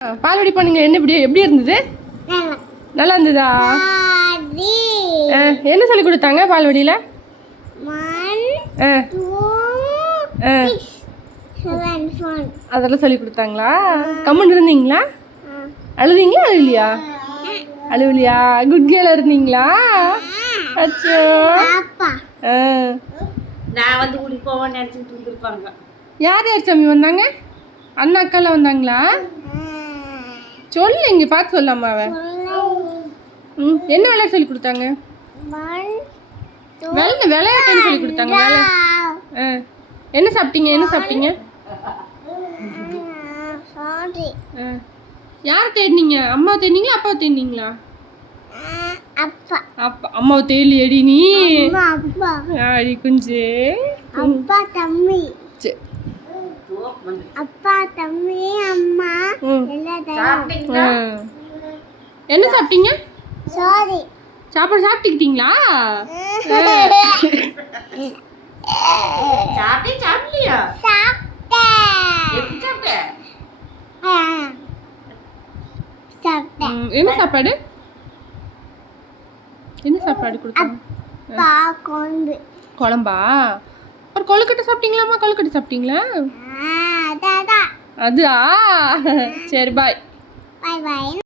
பால்வாடி போனீங்க, என்ன எப்படி இருந்தது? நல்லா இருந்ததா? என்ன சொல்லி கொடுத்தாங்க பால்வாடியில்? அதெல்லாம் சொல்லி கொடுத்தாங்களா? கம்முன்னு இருந்தீங்களா? அழுதீங்களா? அழுவலியா? குட் கேர்ளா இருந்தீங்களா? அச்சோ. நான் வந்து கூட்டிட்டு போவேன்னு நினச்சிட்டு இருந்திருப்பாங்க. யார் சாமி வந்தாங்க? அண்ணா அக்காலாம் வந்தாங்களா? சொல்லு, இங்கே பார்த்து சொல்லாமா அவ? என்ன விளையாட்டு சொல்லி கொடுத்தாங்க? விளையாட்டுன்னு சொல்லி கொடுத்தாங்க. என்ன சாப்பிட்டீங்க? யார் தேடினீங்க? அம்மா தேடினீங்களா? அப்பா தேடினீங்களா? அம்மாவை தேடி அடி நீ அடி குஞ்சு. அப்பா தம்பி அம்மா என்ன சாப்பிட்டீங்க? சாப்பாடு சாப்பிட்டுக்கிட்டீங்களா? என்ன சாப்பாடு கொடுத்தாங்க? குழம்பா? ஒரு கொழுக்கட்டை சாப்பிட்டீங்களாம்மா? கொழுக்கட்டை சாப்பிட்டீங்களா? அதா சரி, பாய்.